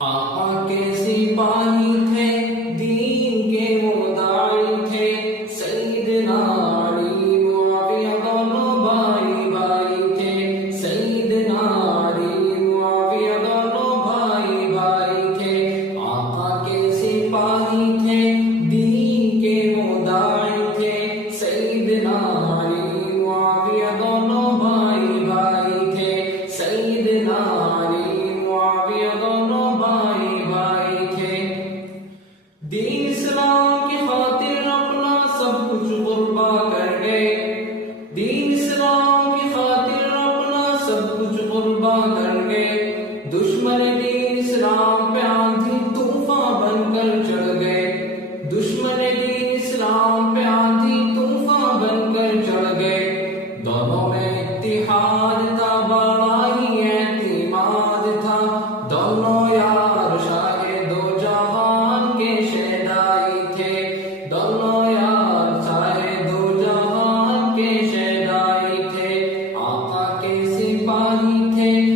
آقا کے سپاہی تھے، دین کے وہ داعی تھے، سیدنا علی معاویہ دونوں بھائی بھائی تھے، سیدنا علی معاویہ دونوں بھائی بھائی تھے۔ آقا کے سپاہی تھے، دین کے وہ داعی تھے، سیدنا علی معاویہ دونوں بھائی بھائی تھے، سیدنا علی معاویہ دونوں بھائی بھائی تھے۔ دین اسلام کی خاطر اپنا سب کچھ قربا کر گئے، دین اسلام کی خاطر اپنا سب کچھ قربا کر گئے۔ دشمن دین اسلام پہ آندھی طوفان بن کر چڑھ گئے، دشمن دین اسلام پہ آندھی طوفان بن کر چڑھ گئے۔ دونوں میں اتحاد تھا، بڑا ہی اعتماد تھا، دونوں یار شاہ دو جہان کے شہدائی تھے، دونوں یار شاہ دو جہان کے شہدائی تھے۔ آقا کے سپاہی تھے،